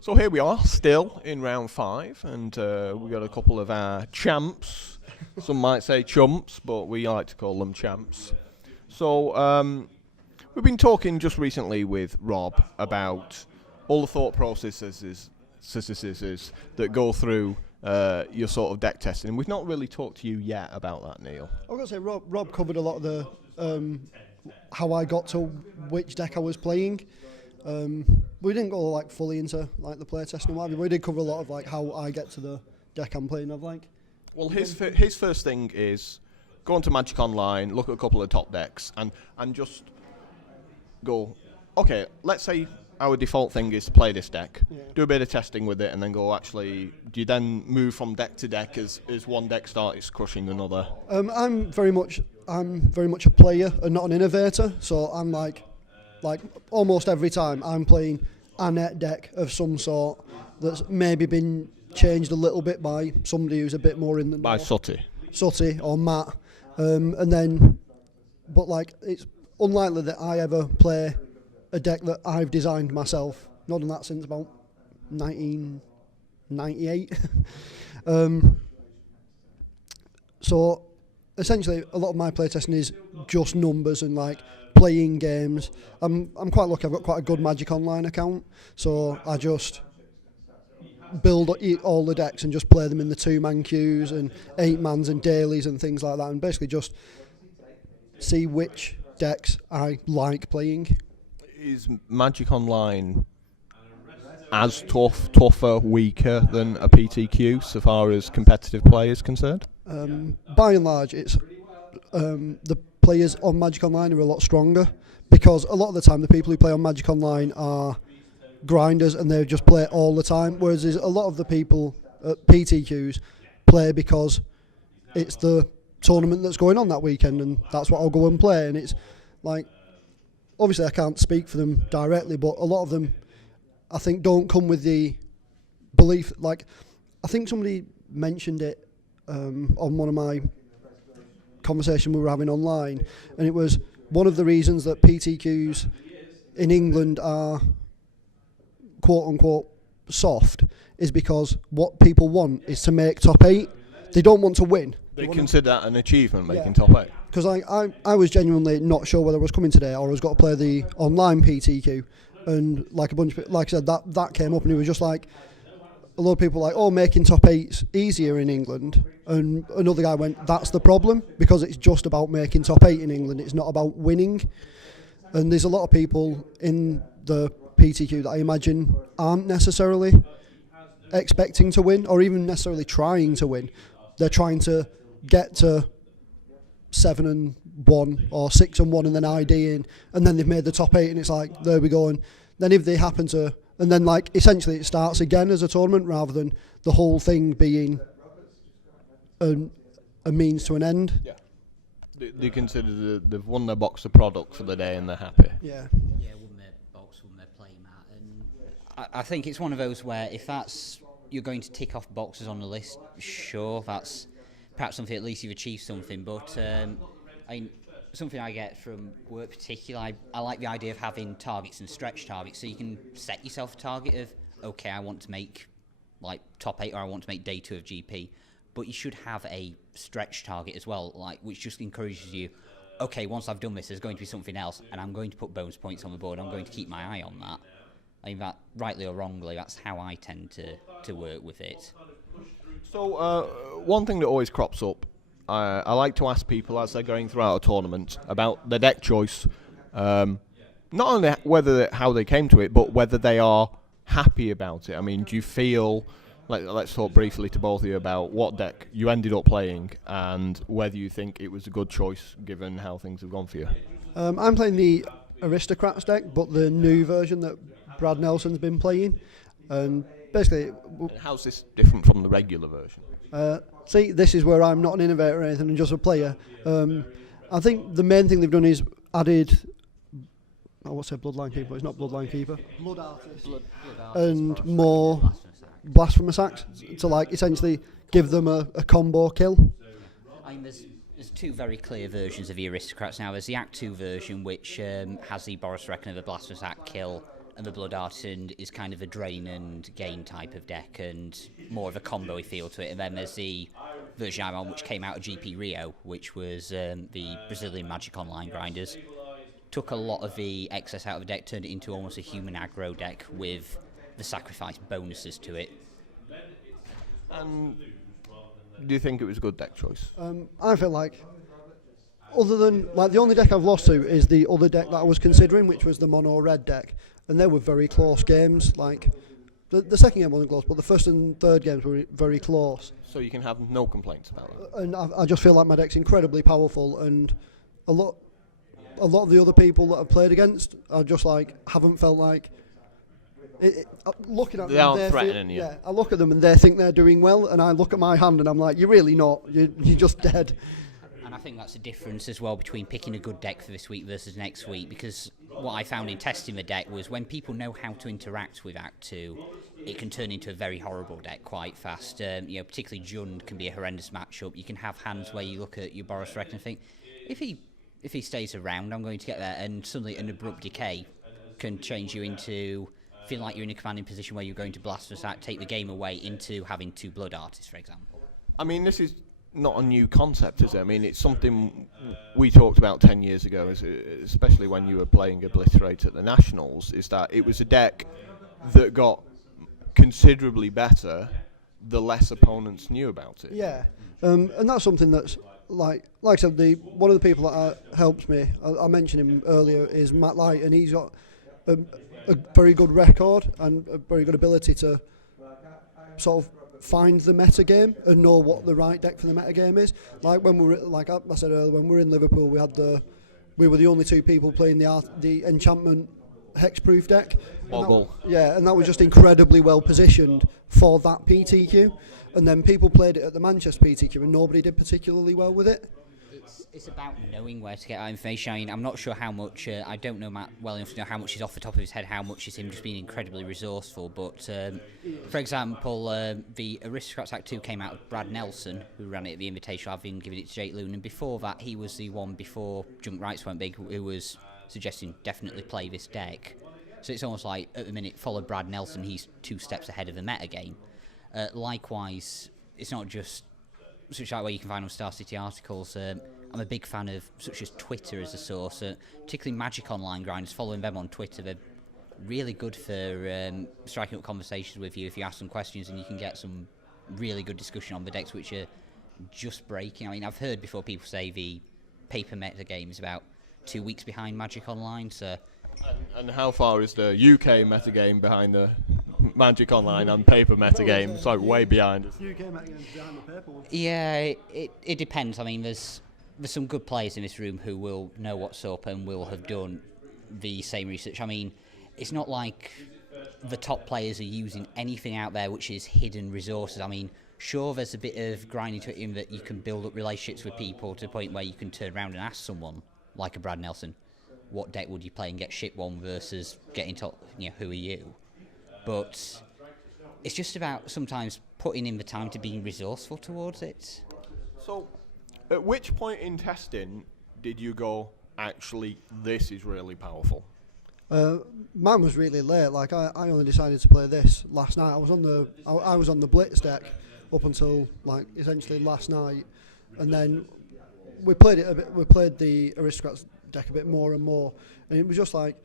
So here we are, still in round 5, and we've got a couple of our champs. Some might say chumps, but we like to call them champs. So we've been talking just recently with Rob about all the thought processes that go through your sort of deck testing. And we've not really talked to you yet about that, Neil. I was going to say, Rob covered a lot of the how I got to which deck I was playing. We didn't go like fully into like the play testing, but we did cover a lot of like how I get to the deck I'm playing of. Like, well, his first thing is go onto Magic Online, look at a couple of top decks, and just go. Okay, let's say our default thing is to play this deck, do a bit of testing with it, and then go. Actually, do you then move from deck to deck as one deck starts crushing another? I'm very much a player and not an innovator, so I'm like almost every time I'm playing a net deck of some sort that's maybe been changed a little bit by somebody who's a bit more in the by know. Sutty or Matt, and then, but like it's unlikely that I ever play a deck that I've designed myself. Not done that since about 1998. So essentially, a lot of my playtesting is just numbers and like playing games. I'm quite lucky. I've got quite a good Magic Online account, so I just build all the decks and just play them in the 2-man queues and 8-mans and dailies and things like that, and basically just see which decks I like playing. Is Magic Online as tougher, weaker than a PTQ so far as competitive play is concerned? By and large, it's the players on Magic Online are a lot stronger, because a lot of the time the people who play on Magic Online are grinders and they just play all the time, whereas a lot of the people at PTQs play because it's the tournament that's going on that weekend and that's what I'll go and play. And it's like, obviously I can't speak for them directly, but a lot of them I think don't come with the belief, like I think somebody mentioned it on one of my conversation we were having online, and it was one of the reasons that PTQs in England are quote unquote soft is because what people want is to make top 8. They don't want to win. They consider that an achievement, making top 8. Because I was genuinely not sure whether I was coming today or I was got to play the online PTQ, and like a bunch of, like I said, that came up and it was just like a lot of people like, oh, making top 8's easier in England, and another guy went, that's the problem, because it's just about making top 8 in England, it's not about winning. And there's a lot of people in the PTQ that I imagine aren't necessarily expecting to win or even necessarily trying to win. They're trying to get to 7-1 or 6-1 and then IDing, and then they've made the top 8 and it's like, there we go. And then if they happen to, and then like essentially it starts again as a tournament rather than the whole thing being a means to an end. Yeah. They consider they've won their box of product for the day and they're happy. Yeah. Yeah, won their box, won their play mat, and I think it's one of those where if that's you're going to tick off boxes on the list, sure, that's perhaps something, at least you've achieved something. But something I get from work particularly, I like the idea of having targets and stretch targets, so you can set yourself a target of, okay, I want to make like top 8 or I want to make day 2 of GP, but you should have a stretch target as well, like which just encourages you, okay, once I've done this there's going to be something else and I'm going to put bonus points on the board, I'm going to keep my eye on that. I mean, that, rightly or wrongly, that's how I tend to work with it. So one thing that always crops up, I like to ask people as they're going throughout a tournament about their deck choice, not only how they came to it, but whether they are happy about it. I mean, do you feel, let's talk briefly to both of you about what deck you ended up playing and whether you think it was a good choice given how things have gone for you. I'm playing the Aristocrats deck, but the new version that Brad Nelson's been playing, and basically... How's this different from the regular version? See, this is where I'm not an innovator or anything, I'm just a player. I think the main thing they've done is added... I won't say Bloodline Keeper, it's not Bloodline Keeper. Blood Artist. And more Blasphemous Axe to like essentially give them a combo kill. I mean, there's two very clear versions of the Aristocrats now. There's the Act 2 version, which has the Boris Reckoner, the Blasphemous Act kill, and the Blood Artisan is kind of a drain and gain type of deck and more of a combo feel to it. And then there's the version I'm on, which came out of GP Rio, which was the Brazilian Magic Online grinders. Took a lot of the excess out of the deck, turned it into almost a human aggro deck with the sacrifice bonuses to it. And do you think it was a good deck choice? I feel like, other than like the only deck I've lost to is the other deck that I was considering, which was the mono red deck, and they were very close games. Like the second game wasn't close, but the first and third games were very close. So you can have no complaints about that. And I just feel like my deck's incredibly powerful, and a lot of the other people that I've played against are just like haven't felt like. Looking at they them, aren't threatening you. Yeah, I look at them and they think they're doing well, and I look at my hand and I'm like, you're really not. You're just dead. And I think that's a difference as well between picking a good deck for this week versus next week, because what I found in testing the deck was when people know how to interact with Act 2, it can turn into a very horrible deck quite fast. Particularly Jund can be a horrendous matchup. You can have hands where you look at your Boros Reckon and think, if he stays around, I'm going to get there, and suddenly an Abrupt Decay can change you into feeling like you're in a commanding position where you're going to Blasphemous Act, take the game away into having 2 Blood Artists, for example. I mean, this is not a new concept, is it? I mean, it's something we talked about 10 years ago, especially when you were playing Obliterate at the Nationals, is that it was a deck that got considerably better the less opponents knew about it. Yeah, and that's something that's, like I said, one of the people that helps me, I mentioned him earlier, is Matt Light, and he's got a very good record and a very good ability to sort of find the meta game and know what the right deck for the meta game is. Like when like I said earlier, when we were in Liverpool, we were the only 2 people playing the enchantment hexproof deck. Boggle. And that was just incredibly well positioned for that PTQ. And then people played it at the Manchester PTQ and nobody did particularly well with it. It's about knowing where to get that information. I mean, I'm not sure how much, I don't know Matt well enough to know how much is off the top of his head, how much is him just being incredibly resourceful. But, for example, the Aristocrats Act 2 came out with Brad Nelson, who ran it at the Invitational. I've been giving it to Jake Loon. And before that, he was the one before Junk Rights went big, who was suggesting definitely play this deck. So it's almost like, at the minute, follow Brad Nelson, he's 2 steps ahead of the meta game. Likewise, it's not just such like where you can find on Star City articles. I'm a big fan of such as Twitter as a source, particularly Magic Online grinders. Following them on Twitter, they're really good for striking up conversations with you if you ask them questions, and you can get some really good discussion on the decks which are just breaking. I mean, I've heard before people say the paper meta game is about 2 weeks behind Magic Online, so... And how far is the UK metagame behind the Magic Online and paper metagame? It's like way behind. UK metagame's behind the paper one. Yeah, it depends. I mean, there's some good players in this room who will know what's up and will have done the same research. I mean, it's not like the top players are using anything out there which is hidden resources. I mean, sure, there's a bit of grinding to it in that you can build up relationships with people to the point where you can turn around and ask someone, like a Brad Nelson, what deck would you play and get shit one versus getting top, who are you? But it's just about sometimes putting in the time to being resourceful towards it. So, at which point in testing did you go, actually, this is really powerful? Mine was really late. Like I only decided to play this last night. I was on the Blitz deck up until like essentially last night, and then we played it a bit. We played the Aristocrats deck a bit more and more, and it was just like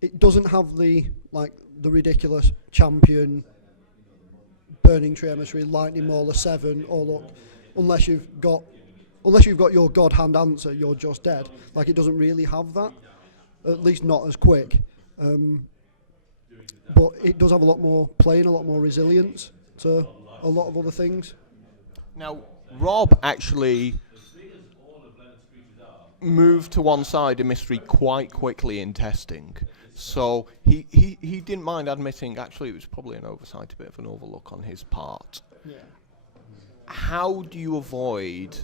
it doesn't have the ridiculous champion Burning Tree Emissary, Lightning Mauler 7, or look, unless you've got your God Hand Answer, you're just dead. Like it doesn't really have that, at least not as quick. But it does have a lot more playing, a lot more resilience to a lot of other things. Now, Rob actually moved to one side in Mystery quite quickly in testing. So he didn't mind admitting, actually, it was probably an oversight, a bit of an overlook on his part. Yeah. How do you avoid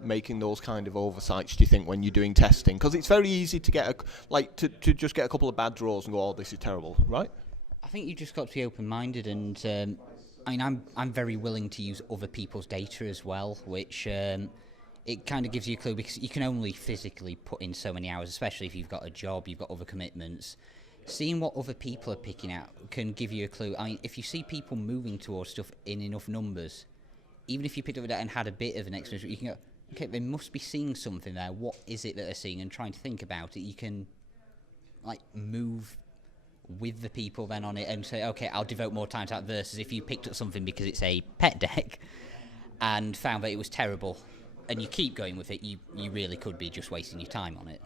making those kind of oversights, do you think, when you're doing testing? Because it's very easy to get to just get a couple of bad draws and go, oh, this is terrible, right? I think you just got to be open-minded, and I mean, I'm very willing to use other people's data as well, which it kind of gives you a clue, because you can only physically put in so many hours, especially if you've got a job, you've got other commitments. seeing what other people are picking out can give you a clue. I mean, if you see people moving towards stuff in enough numbers, even if you picked up that and had a bit of an experience, you can go, okay, they must be seeing something there. What is it that they're seeing? And trying to think about it, you can like move with the people then on it and say, okay, I'll devote more time to that, versus if you picked up something because it's a pet deck and found that it was terrible and you keep going with it, you really could be just wasting your time on it.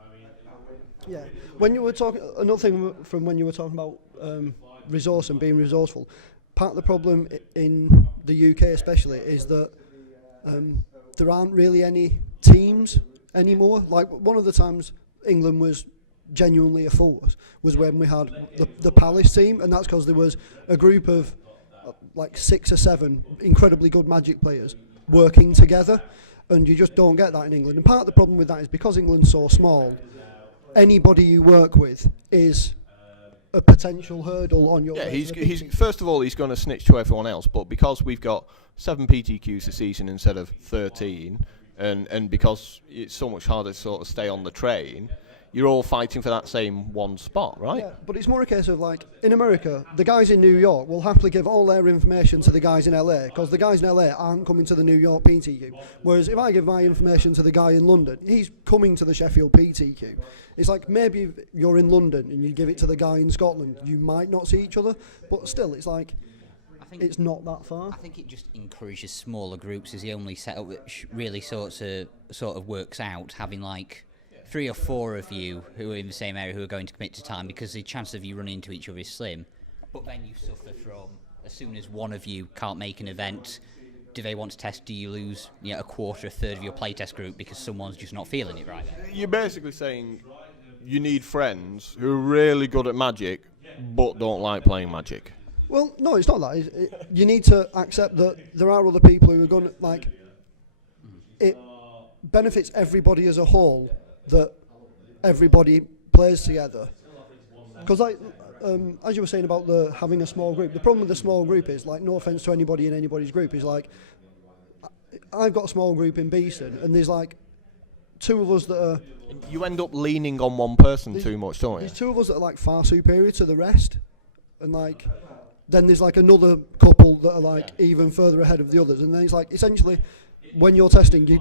Yeah. When you were talking, another thing from when you were talking about resource and being resourceful, part of the problem in the UK especially is that there aren't really any teams anymore. Like, one of the times England was genuinely a force was when we had the Palace team, and that's because there was a group of like 6 or 7 incredibly good Magic players working together, and you just don't get that in England. And part of the problem with that is because England's so small, anybody you work with is a potential hurdle on your... Yeah, he's first of all, he's going to snitch to everyone else, but because we've got 7 PTQs a season instead of 13, and because it's so much harder to sort of stay on the train, you're all fighting for that same one spot, right? Yeah, but it's more a case of, like, in America, the guys in New York will happily give all their information to the guys in LA, because the guys in LA aren't coming to the New York PTQ. Whereas if I give my information to the guy in London, he's coming to the Sheffield PTQ. It's like, maybe if you're in London and you give it to the guy in Scotland, you might not see each other, but still, it's like, it's not that far. I think it just encourages smaller groups is the only setup which really sort of works out, having like 3 or 4 of you who are in the same area who are going to commit to time, because the chance of you running into each other is slim. But then you suffer from, as soon as one of you can't make an event, do they want to test? Do you lose a quarter, a third of your playtest group because someone's just not feeling it right then? You're basically saying you need friends who are really good at Magic but don't like playing Magic. Well, no, it's not that. You need to accept that there are other people who are going to, like, it benefits everybody as a whole that everybody plays together. Because, like, as you were saying about having a small group, the problem with the small group is, like, no offence to anybody in anybody's group, is like, I've got a small group in Beeston, and there's like 2 of us that are... You end up leaning on one person too much, don't you? There's 2 of us that are like far superior to the rest, and like then there's like another couple that are like even further ahead of the others, and then it's like, essentially, when you're testing,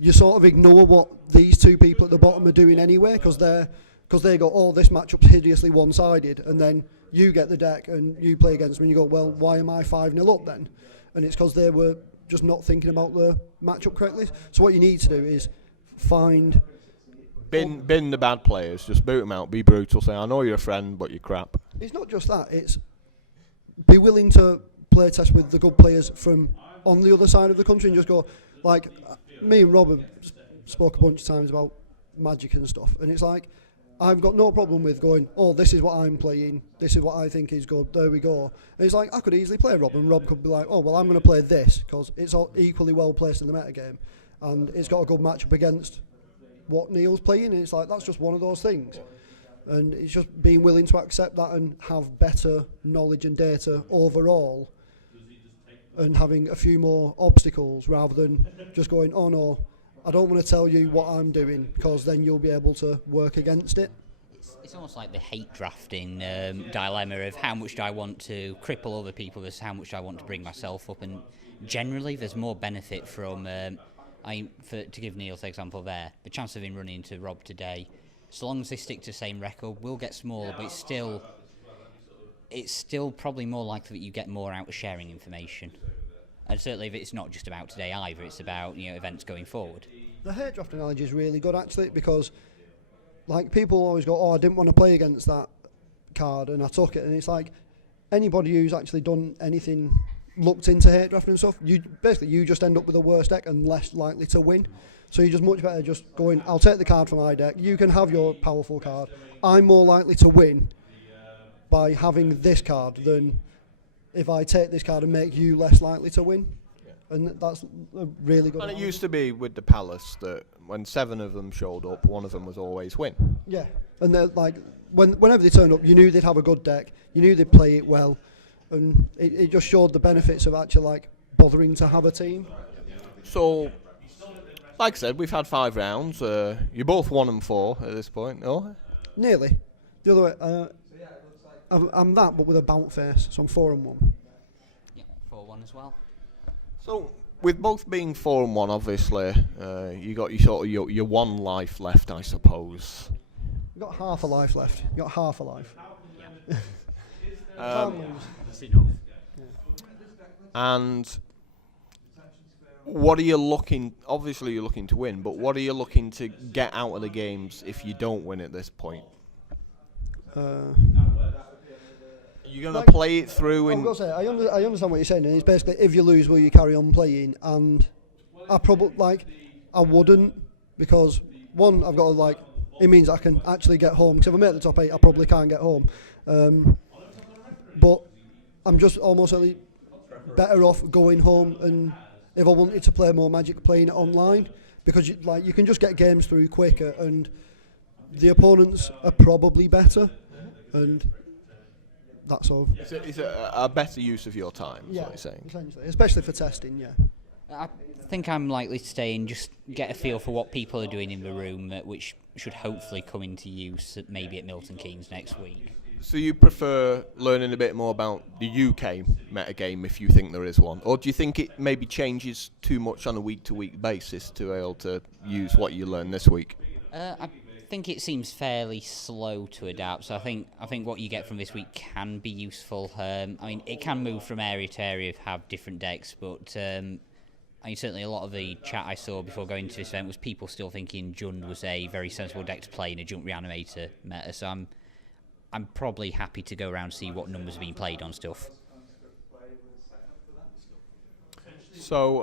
you sort of ignore what these 2 people at the bottom are doing anyway, because they go, oh, this matchup's hideously one-sided, and then you get the deck and you play against them and you go, well, why am I 5-0 up then? And it's because they were just not thinking about the matchup correctly. So what you need to do is find... Bin the bad players, just boot them out, be brutal, say, I know you're a friend, but you're crap. It's not just that, it's be willing to play test with the good players from on the other side of the country and just go, like, me and Rob have spoke a bunch of times about Magic and stuff, and it's like, I've got no problem with going, oh, this is what I'm playing, this is what I think is good, there we go. And it's like, I could easily play Rob, and Rob could be like, oh, well, I'm going to play this, because it's all equally well placed in the metagame, and it's got a good matchup against what Neil's playing, and it's like, that's just one of those things. And it's just being willing to accept that and have better knowledge and data overall, and having a few more obstacles rather than just going, oh no, I don't want to tell you what I'm doing, because then you'll be able to work against it. It's almost like the hate drafting dilemma of how much do I want to cripple other people versus how much do I want to bring myself up. And generally there's more benefit from, to give Neil's example there, the chance of him running into Rob today, so long as they stick to the same record, will get smaller, but it's still probably more likely that you get more out of sharing information. And certainly if it's not just about today either, it's about events going forward. The hate draft analogy is really good, actually, because like, people always go, oh, I didn't want to play against that card and I took it, and it's like, anybody who's actually done anything, looked into hate drafting and stuff, you just end up with a worse deck and less likely to win. So you're just much better just going, I'll take the card from my deck, you can have your powerful card, I'm more likely to win by having this card than if I take this card and make you less likely to win. And that's a really good... And it used to be with the Palace that when 7 of them showed up, one of them was always win. Yeah, and they're like, whenever they turned up, you knew they'd have a good deck, you knew they'd play it well, and it just showed the benefits of actually like bothering to have a team. So, like I said, we've had 5 rounds. You're both 1 and 4 at this point, no? Nearly. The other way, I'm that, but with a bout face, so I'm 4-1. Yeah, 4-1 as well. So, with both being 4-1, obviously, you got your sort of your one life left, I suppose. You got half a life left. You got half a life. Yeah. Can't lose. That's enough. And what are you looking? Obviously, you're looking to win, but what are you looking to get out of the games if you don't win at this point? You're going to play it through. I'm going to say I understand what you're saying, and it's basically if you lose, will you carry on playing? And I probably I wouldn't, because one, I've got to it means I can actually get home. Because if I make the top 8, I probably can't get home. But I'm just almost better off going home, and if I wanted to play more Magic, playing it online, because you can just get games through quicker, and the opponents are probably better, and that's all. It's a better use of your time, is what you're saying. Essentially, especially for testing, yeah. I think I'm likely to stay and just get a feel for what people are doing in the room, which should hopefully come into use maybe at Milton Keynes next week. So you prefer learning a bit more about the UK metagame if you think there is one? Or do you think it maybe changes too much on a week-to-week basis to be able to use what you learn this week? I think it seems fairly slow to adapt, so I think what you get from this week can be useful. I mean, it can move from area to area, have different decks, but I mean, certainly a lot of the chat I saw before going to this event was people still thinking Jund was a very sensible deck to play in a Junk Reanimator meta, so I'm probably happy to go around and see what numbers are being played on stuff. So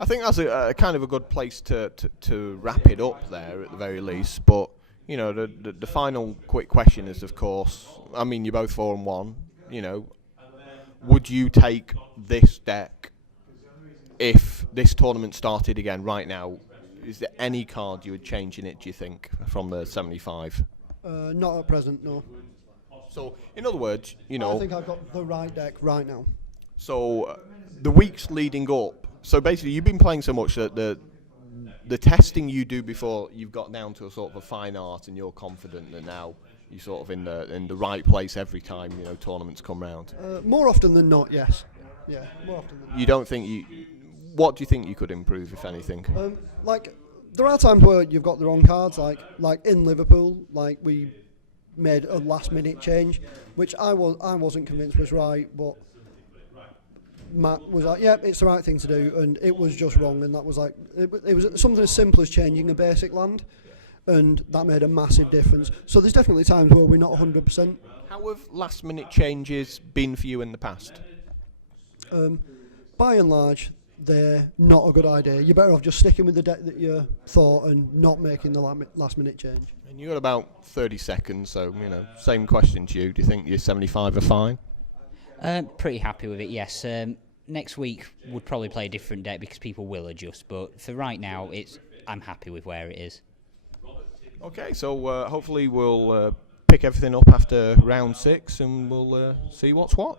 I think that's a kind of a good place to wrap it up there at the very least. But you know, the final quick question is, of course, I mean, you're both 4-1. You know, would you take this deck if this tournament started again right now? Is there any card you would change in it, do you think, from the 75? Not at present, no. So, in other words, you know, I think I've got the right deck right now. So, the weeks leading up. So basically, you've been playing so much that the testing you do before you've got down to a sort of a fine art, and you're confident that now you're sort of in the right place every time tournaments come round. More often than not, yes. Yeah, more often than not. You don't think what do you think you could improve, if anything? There are times where you've got the wrong cards, like in Liverpool, we made a last-minute change, which I wasn't convinced was right, but Matt was like, "Yeah, it's the right thing to do," and it was just wrong, and that was it was something as simple as changing a basic land, and that made a massive difference. So there's definitely times where we're not 100%. How have last-minute changes been for you in the past? By and large, they're not a good idea. You're better off just sticking with the deck that you thought and not making the last-minute change. And you got about 30 seconds, so same question to you. Do you think your 75 are fine? Pretty happy with it, yes. Next week would probably play a different deck because people will adjust, but for right now, I'm happy with where it is. Okay, so hopefully we'll pick everything up after round 6, and we'll see what's what.